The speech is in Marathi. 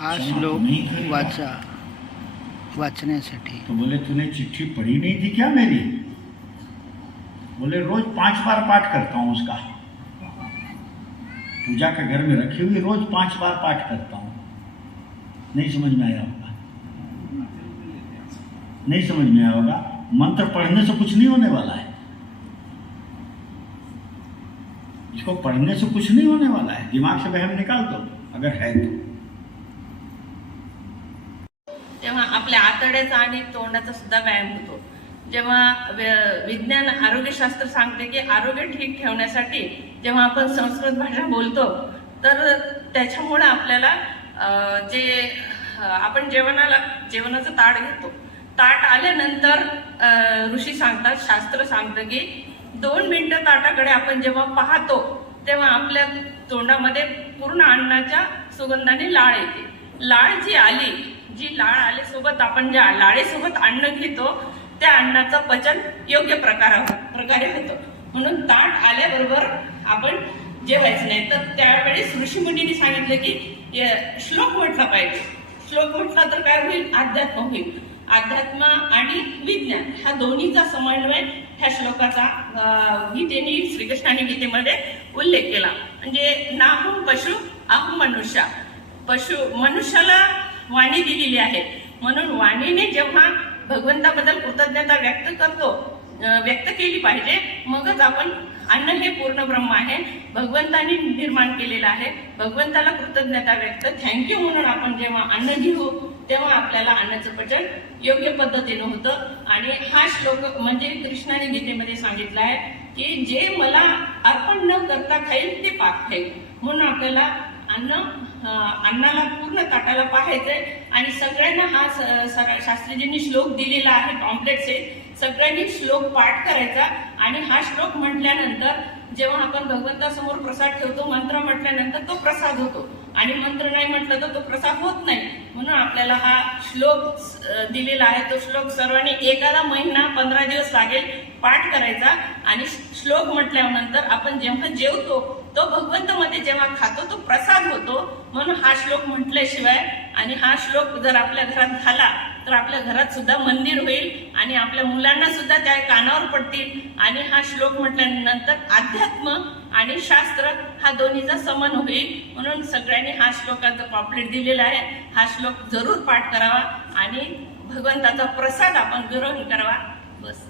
हा श्लोक। वाचा वाचण्यासाठी। तो बोले तूने चिट्ठी पढ़ी नहीं थी क्या मेरी? बोले रोज पाँच बार पाठ करता हूँ उसका। पूजा के घर में रखी हुई रोज पाँच बार पाठ करता हूँ। नहीं समझ में आया होगा। नहीं समझ में आया होगा। मंत्र पढ़ने से कुछ नहीं होने वाला है। इसको पढ़ने से कुछ नहीं होने वाला है। दिमाग से वहम निकाल दो अगर है तो। आपल्या आतड्याचा आणि तोंडाचा सुद्धा व्यायाम होतो. जेव्हा विज्ञान आरोग्यशास्त्र सांगते की आरोग्य ठीक ठेवण्यासाठी जेव्हा आपण संस्कृत भाषा बोलतो तर त्याच्यामुळे आपल्याला जे आपण जेवणाला जेवणाचं ताट घेतो. ताट आल्यानंतर ऋषी सांगतात शास्त्र सांगतं की दोन मिनटं ताटाकडे आपण जेव्हा पाहतो तेव्हा आपल्या तोंडामध्ये पूर्ण अन्नाच्या सुगंधाने लाळ येते. लाळ जी आली जी लाळ आलेसोबत आपण ज्या लाळेसोबत अन्न घेतो त्या अन्नाचं पचन योग्य प्रकार प्रकारे होतं. म्हणून ताट आल्याबरोबर आपण जेवायचं नाही. तर त्यावेळेस ऋषीमुनींनी सांगितलं की श्लोक म्हटला पाहिजे. श्लोक म्हटला तर काय होईल? अध्यात्म होईल. अध्यात्म आणि विज्ञान ह्या दोन्हीचा समन्वय ह्या श्लोकाचा गीतेने श्रीकृष्णाने गीतेमध्ये उल्लेख केला. म्हणजे नाहम पशु अहम मनुष्य. पशु मनुष्याला वाणी दिलेली आहे. म्हणून वाणीने जेव्हा भगवंताबद्दल कृतज्ञता व्यक्त करतो व्यक्त केली पाहिजे मगच आपण अन्न हे पूर्ण ब्रह्म आहे. भगवंतानी निर्माण केलेलं आहे. भगवंताला कृतज्ञता व्यक्त थँक्यू म्हणून आपण जेव्हा अन्न घेऊ तेव्हा आपल्याला अन्नाचं पचन योग्य पद्धतीनं होतं. आणि हा श्लोक म्हणजे कृष्णाने गीतेमध्ये सांगितलं आहे की जे मला अर्पण न करता खाईल ते पाप खाईल. म्हणून आपल्याला अन्न अन्नाला पूर्ण ताटाला पाहायचंय. आणि सगळ्यांना हा स- सर- शास्त्रीजींनी श्लोक दिलेला आहे कॉम्प्लेक्स आहे सगळ्यांनी श्लोक पाठ करायचा. आणि हा श्लोक म्हटल्यानंतर जेव्हा आपण भगवंतासमोर प्रसाद ठेवतो मंत्र म्हटल्यानंतर तो प्रसाद होतो. आणि मंत्र नाही म्हटलं तर तो प्रसाद होत नाही. म्हणून आपल्याला हा श्लोक दिलेला आहे. तो श्लोक सर्वांनी एखादा महिना पंधरा दिवस लागेल पाठ करायचा. आणि श्लोक म्हटल्यानंतर आपण जेव्हा जेवतो तो भगवंतमध्ये जेव्हा खातो तो प्रसाद होतो. म्हणून हा श्लोक म्हटल्याशिवाय आणि हा श्लोक जर आपल्या घरात झाला तर आपल्या घरात सुद्धा मंदिर होईल आणि आपल्या मुलांना सुद्धा त्या कानावर पडतील. आणि हा श्लोक म्हटल्यानंतर अध्यात्म आणि शास्त्र हा दोन्हीचा समान होईल. म्हणून सगळ्यांनी हा श्लोकाचं पॉपलेट दिलेला आहे. हा श्लोक जरूर पाठ करावा आणि भगवंताचा प्रसाद आपण ग्रहण करावा. बस.